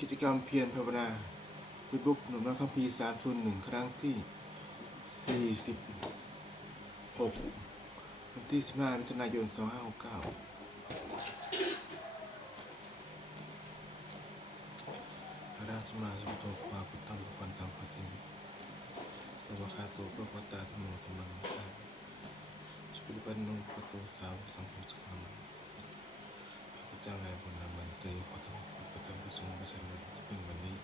กิจกรรมเพียรภาวนา Facebook หนุ่มน้อยคัมภีร์301 ครั้งที่46วันที่15มิถุนายน2569อาราสมาสุโตภาพุทธังปันตังปฏิสวะคาโตภควตาธัมโมธัมมังสุปฏิปันโนภะคะวะโตสาวกสังฆสังฆังข้าพเจ้านายบุญนามันเตยขอถวายพระธรรมพระสงฆ์ประสานวันที่เป็นวันนี้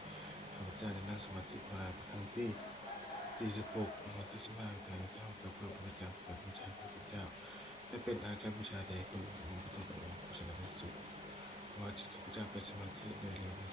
ข้าพเจ้าได้นั่งสมาธิภาวนาครั้งที่46วันที่15มิถุนายนกับพระพุทธเจ้าพระพุทธเจ้าพระพุทธเจ้าได้เป็นอาจารย์วิชาแด่คุณองค์พระพุทธองค์พระสัมมาสัมพุทธเจ้าว่าจิตข้าพเจ้าเป็นสมาธิในเร็วนี้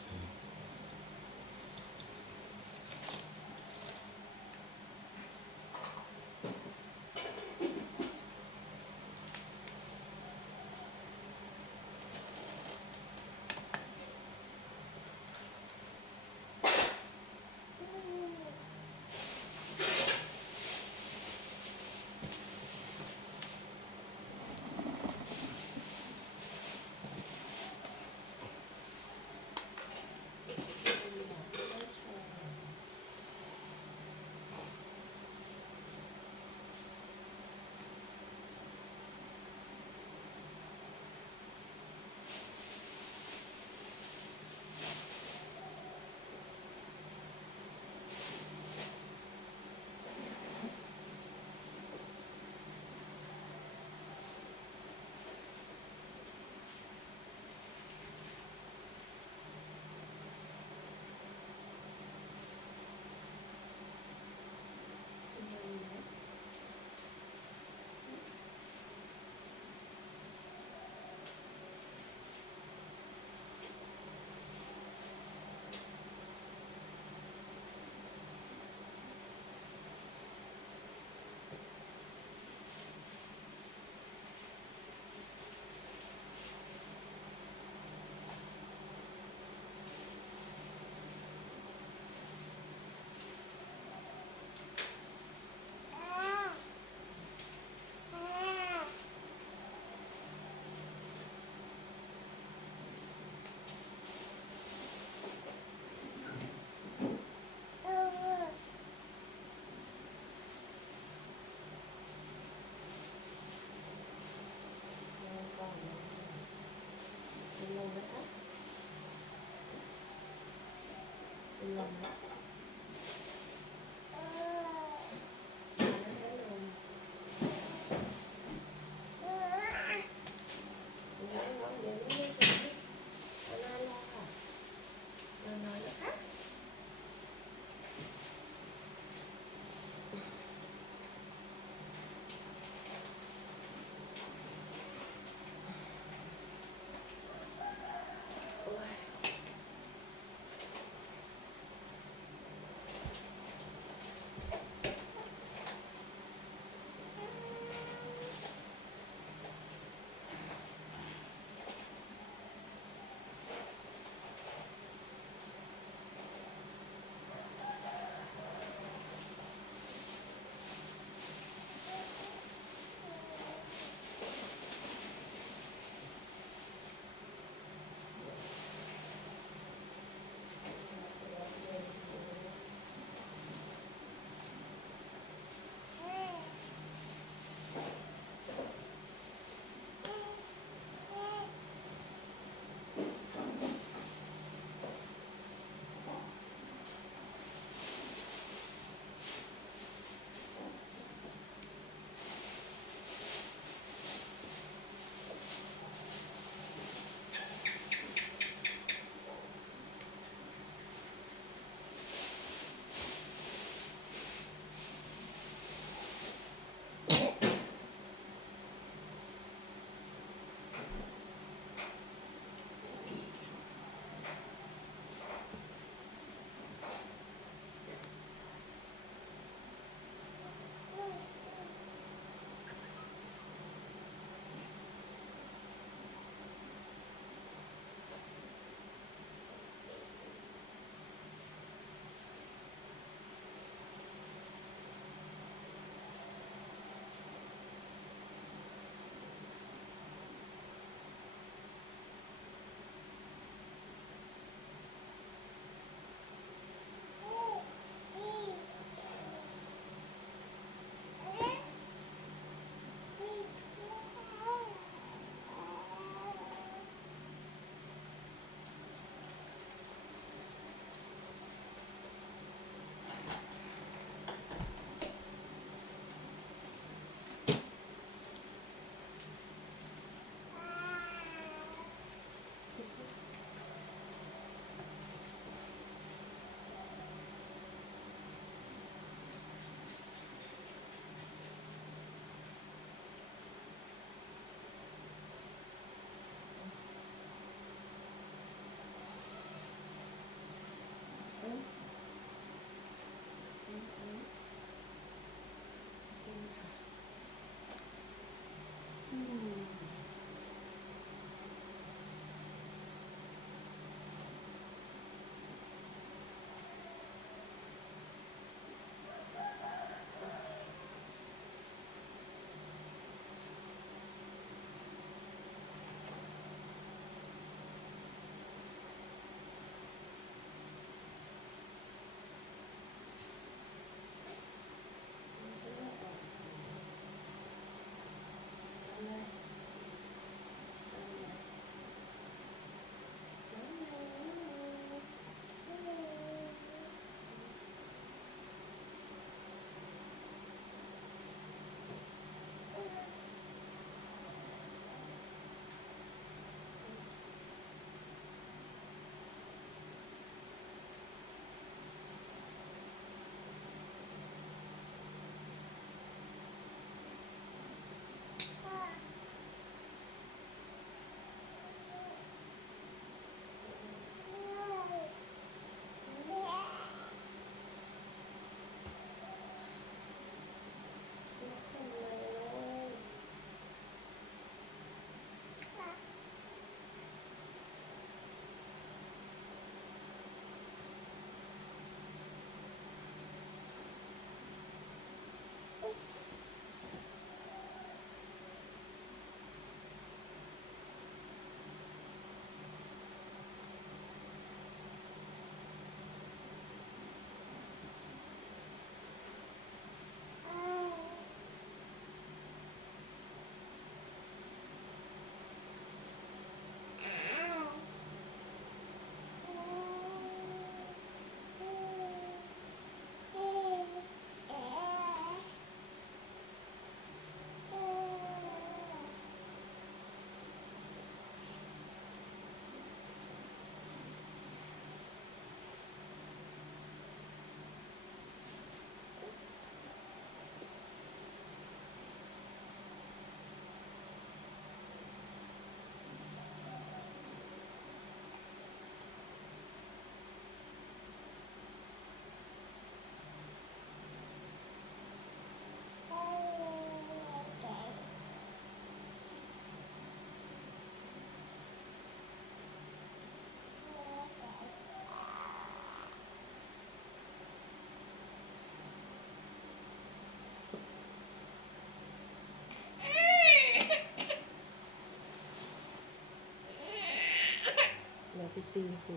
ดึงหู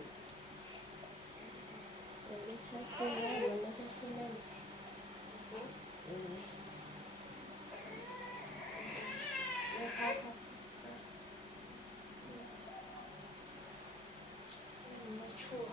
มันไม่ใช่ขึ้นนั่นมันไม่ใช่ขึ้นนั่นครับไม่ชั่ว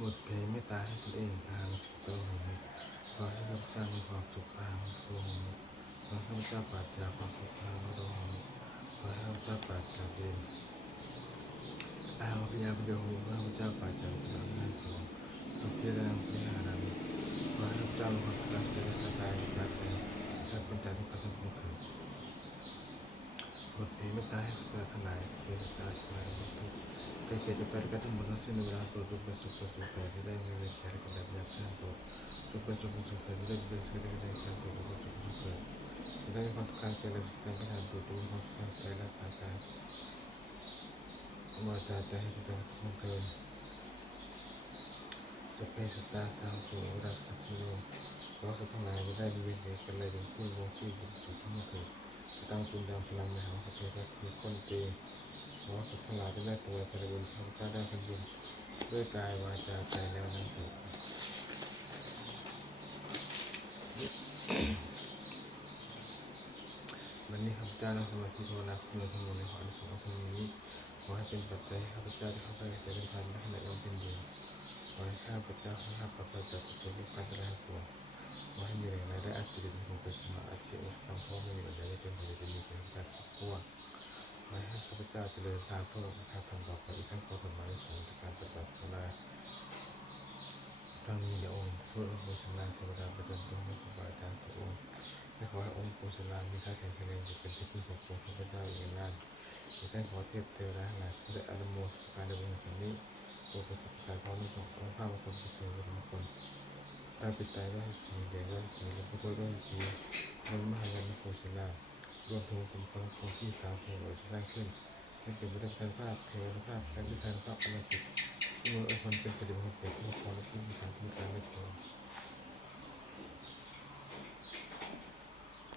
หมดเพลไม่ตายให้ตนเองทางสิบโตหงขอให้ข้าพเจ้ามีความสุขทางโตหงขอให้ข้าพเจ้าปราศจากความทุกข์ทางโตหงขอให้ข้าพเจ้าปราศจากเวรอาพยาพยโหข้าพเจ้าปราศจากพลังงานของสุขีรังพิหารามิขอให้ข้าพเจ้ามีความสุขใจและสบายในการเป็นและเป็นใจที่ประทับใจถึงบทเพลงไม่ตายให้สุขทั้งหลายเป็นตาสบายทุกใครเกิดจะไปก็ทั้งหมดทั้งสิ้นในเวลาโปรดจงประสบประสบแต่ที่ได้มีเวรแก่และกันแบบอยากข้ามตัวจงประสบประสบแต่ที่ได้เป็นสิ่งใดก็ได้ข้ามตัวจงประสบประสบเกิดจะได้มีความสุขใจและสุขใจไม่ทานตัวตัวมีความสุขใจและสาการวาจาใจให้เป็นการสุขเกินสเปสตาทางตัวรักสักโยขอสักทั้งหลายจะได้มีเวรกันเลยเป็นผู้วงที่บุญสุขทั้งหมดเกิดตั้งคุณดาวพลังในหางสเปสคือคนเตขอสักทั้งหลายจะได้ตัวพลังบุญข้าพเจ้าได้พันบุญด้วยกายวาจาใจแล้วนั้นเถิดวันนี้ข้าพเจ้านั่งสมาธิภาวนาคุณธรรมในขออนุสาวรีย์นี้ขอให้เป็นปัจจัยให้ข้าพเจ้าได้เข้าไปในเป็นพันและขณะยอมเป็นอยู่ขอให้ข้าพเจ้าข้าพเจ้าจากตัวลูกการแสดงตัวขอให้มีแรงได้อาชีพเป็นของเป็นสมาอาชีพทำพ่อไม่มีอะไรจะเป็นผลิตมีเป็นการครอบครัวขอให้ข้าพเจ้าเจริญทางเพื่อทางทำต่อไปอีกทั้งขอผลหมายสูงจากการปฏิบัติภาวนาครั้งนี้เดี๋ยวองค์พระโฆษณาเทวดาประจำตัวให้ครูบาอาจารย์ทุกองค์และขอให้องค์โฆษณามีท่าแข็งแรงเป็นที่พึ่งของข้าพเจ้าอย่างนานอีกทั้งขอเทพเทวดาทั้งหลายที่ได้อนุโมทนาในบุญส่วนนี้โปรดประสบสายพรในของพระภาพประสบสุขเทวดาทุกคนพระปิตายด้วยสีแดงด้วยสีและพระโคด้วยสีมันมหายันโฆษณารวมถึงสมบัติของที่สามเทวดาที่สร้างขึ้นให้เป็นประธานภาพเทวดาภาพและประธานภาพอมตะที่มืออวยพรเป็นสิริมงคลแก่ผู้คนและผู้มีทางที่การไม่พอ